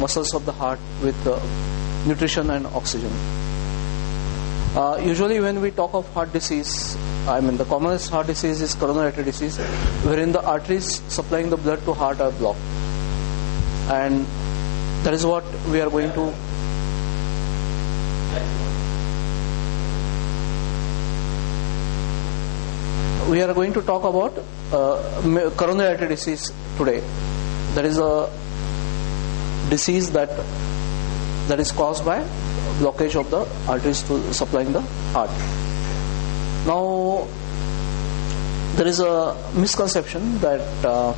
muscles of the heart with nutrition and oxygen. Usually when we talk of heart disease, the commonest heart disease is coronary artery disease, wherein the arteries supplying the blood to heart are blocked. And that is what we are going to talk about coronary artery disease today. That is a disease that is caused by blockage of the arteries to supplying the heart. Now, there is a misconception that there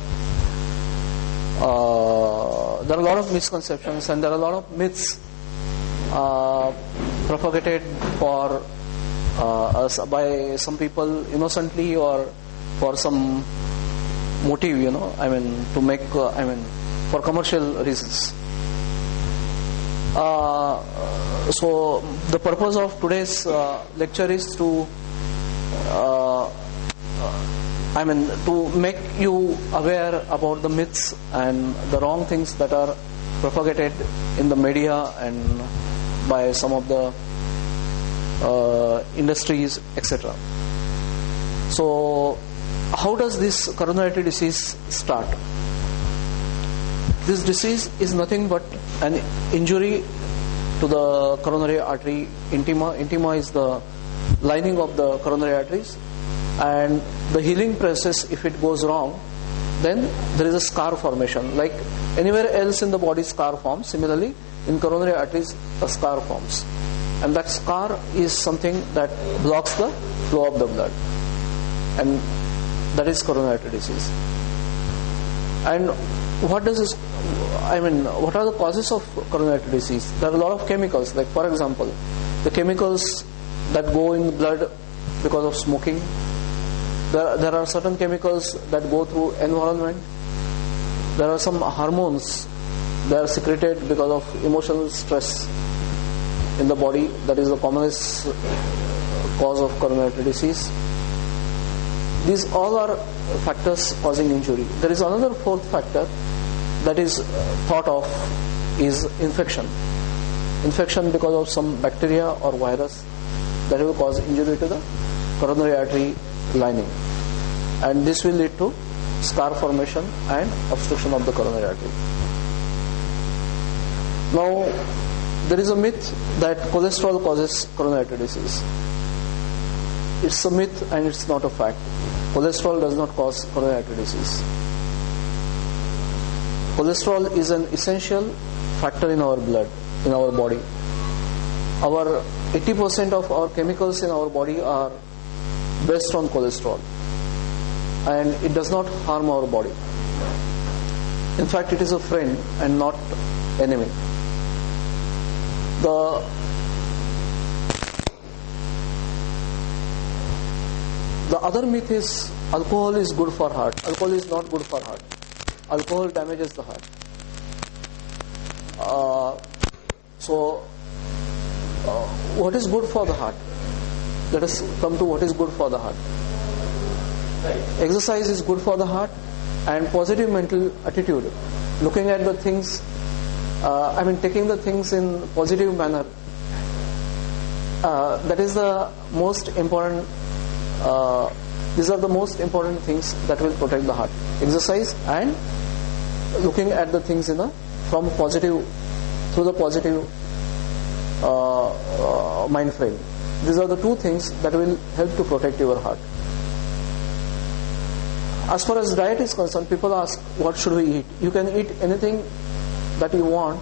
are a lot of misconceptions and there are a lot of myths propagated for by some people innocently or for some motive, to make, for commercial reasons. So the purpose of today's lecture is to make you aware about the myths and the wrong things that are propagated in the media and by some of the industries, etc. So, how does this coronary artery disease start? This disease is nothing but an injury to the coronary artery intima. Intima is the lining of the coronary arteries, and the healing process, if it goes wrong, then there is a scar formation. Like anywhere else in the body, scar forms. Similarly, in coronary arteries, a scar forms. And that scar is something that blocks the flow of the blood. And that is coronary artery disease. And what does this, what are the causes of coronary artery disease? There are a lot of chemicals. Like for example, the chemicals that go in the blood because of smoking. There are certain chemicals that go through environment. There are some hormones that are secreted because of emotional stress in the body. That is the commonest cause of coronary artery disease. These all are factors causing injury. There is another fourth factor that is thought of is infection. Infection because of some bacteria or virus that will cause injury to the coronary artery lining. And this will lead to scar formation and obstruction of the coronary artery. Now, there is a myth that cholesterol causes coronary artery disease. It's a myth and it's not a fact. Cholesterol does not cause coronary artery disease. Cholesterol is an essential factor in our blood, in our body. Our 80% of our chemicals in our body are based on cholesterol, and it does not harm our body. In fact, it is a friend and not enemy. The other myth is alcohol is good for heart. Alcohol is not good for heart. Alcohol damages the heart. What is good for the heart? Let us come to what is good for the heart. Exercise is good for the heart, and positive mental attitude, looking at the things, taking the things in positive manner, that is the most important. These are the most important things that will protect the heart. Exercise and looking at the things through the positive mind frame. These are the two things that will help to protect your heart. As far as diet is concerned, people ask, what should we eat? You can eat anything that you want,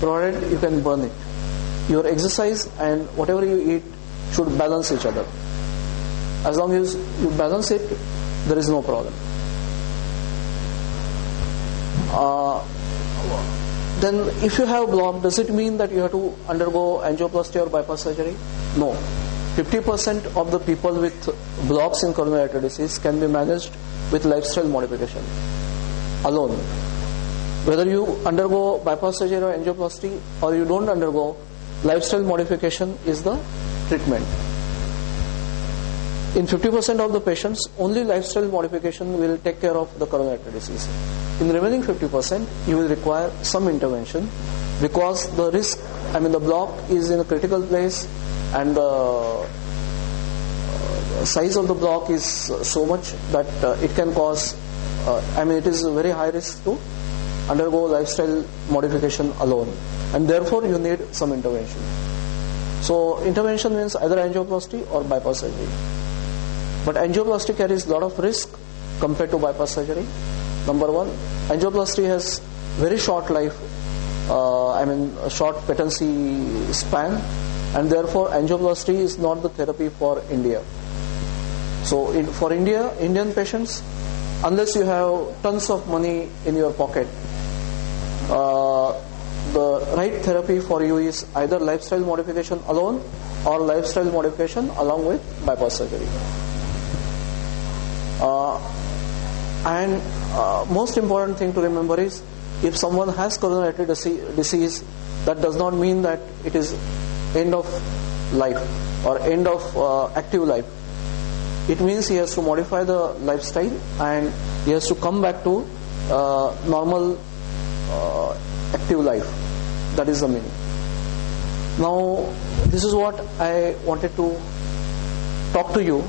provided you can burn it. Your exercise and whatever you eat should balance each other. As long as you balance it, there is no problem. Then if you have block, does it mean that you have to undergo angioplasty or bypass surgery? No. 50% of the people with blocks in coronary artery disease can be managed with lifestyle modification alone. Whether you undergo bypass surgery or angioplasty or you don't undergo, lifestyle modification is the treatment. In 50% of the patients, only lifestyle modification will take care of the coronary artery disease. in the remaining 50%, you will require some intervention because the risk, the block is in a critical place and the size of the block is so much that it can cause, it is a very high risk to undergo lifestyle modification alone, and therefore you need some intervention. So intervention means either angioplasty or bypass surgery. But angioplasty carries a lot of risk compared to bypass surgery. Number one, angioplasty has very short life, a short patency span, and therefore angioplasty is not the therapy for India. So for Indian patients, unless you have tons of money in your pocket, the right therapy for you is either lifestyle modification alone or lifestyle modification along with bypass surgery. Most important thing to remember is, if someone has coronary artery disease, that does not mean that it is end of life or end of active life. It means he has to modify the lifestyle and he has to come back to normal active life. That is the meaning. Now, this is what I wanted to talk to you.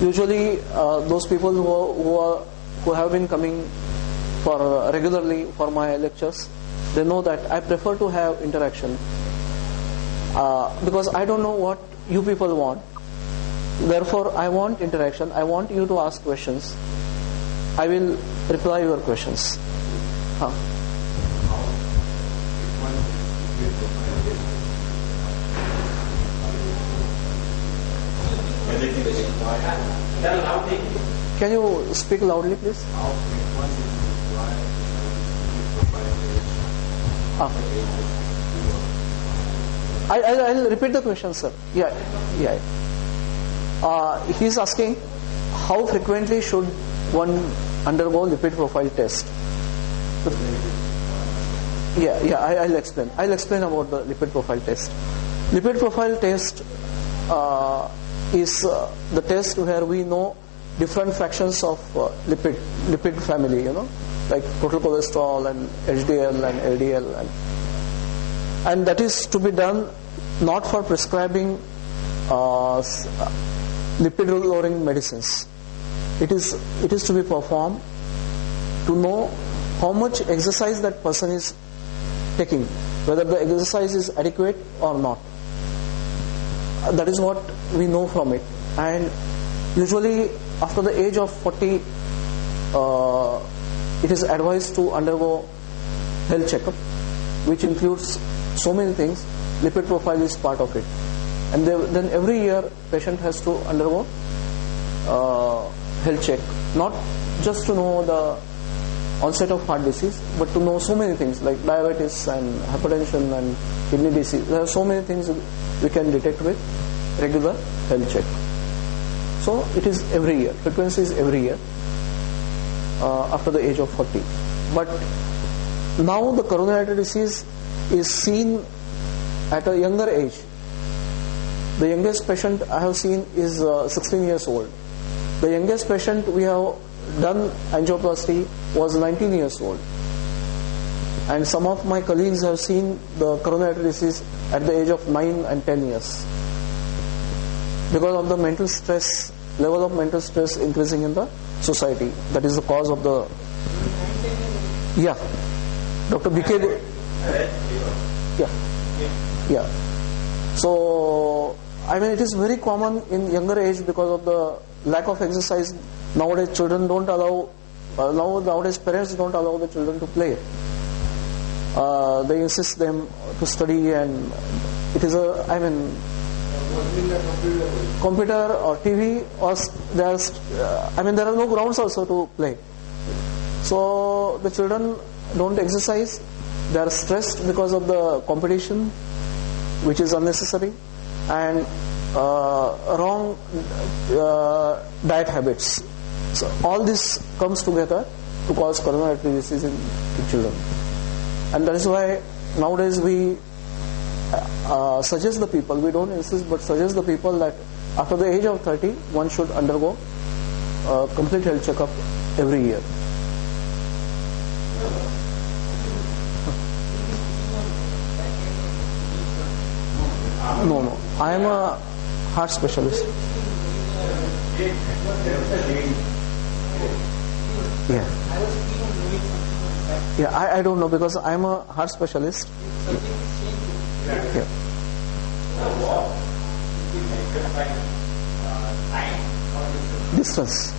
Usually, those people who have been coming for regularly for my lectures, they know that I prefer to have interaction because I don't know what you people want. Therefore, I want interaction. I want you to ask questions. I will reply your questions. Can you speak loudly, please? I'll repeat the question, sir. Yeah. He's asking, how frequently should one undergo lipid profile test? I'll explain. I'll explain about the lipid profile test. Lipid profile test is the test where we know different fractions of lipid family, like total cholesterol and HDL and LDL, and that is to be done not for prescribing lipid lowering medicines. It is to be performed to know how much exercise that person is taking, whether the exercise is adequate or not. That is what we know from it. And usually after the age of 40, it is advised to undergo health checkup, which includes so many things. Lipid profile is part of it. And then every year patient has to undergo health check, not just to know the onset of heart disease, but to know so many things like diabetes and hypertension and kidney disease. There are so many things we can detect with regular health check. So it is every year. Frequency is every year after the age of 40. But now the coronary artery disease is seen at a younger age. The youngest patient I have seen is 16 years old. The youngest patient we have done angioplasty was 19 years old. And some of my colleagues have seen the coronary artery disease at the age of 9 and 10 years. Because of the mental stress, level of mental stress increasing in the society. That is the cause of the... Yeah. Dr. BK... Yeah. So, it is very common in younger age because of the lack of exercise. Nowadays children don't allow, nowadays parents don't allow the children to play. They insist them to study, and it is computer or TV, or there are no grounds also to play. So the children don't exercise. They are stressed because of the competition, which is unnecessary, and wrong diet habits. So all this comes together to cause coronary artery disease in children. And that is why nowadays we suggest the people, we don't insist, but suggest the people that after the age of 30, one should undergo a complete health checkup every year. No, no. I am a heart specialist. Yeah. Yeah, I don't know because I am a heart specialist. Yeah. Distance.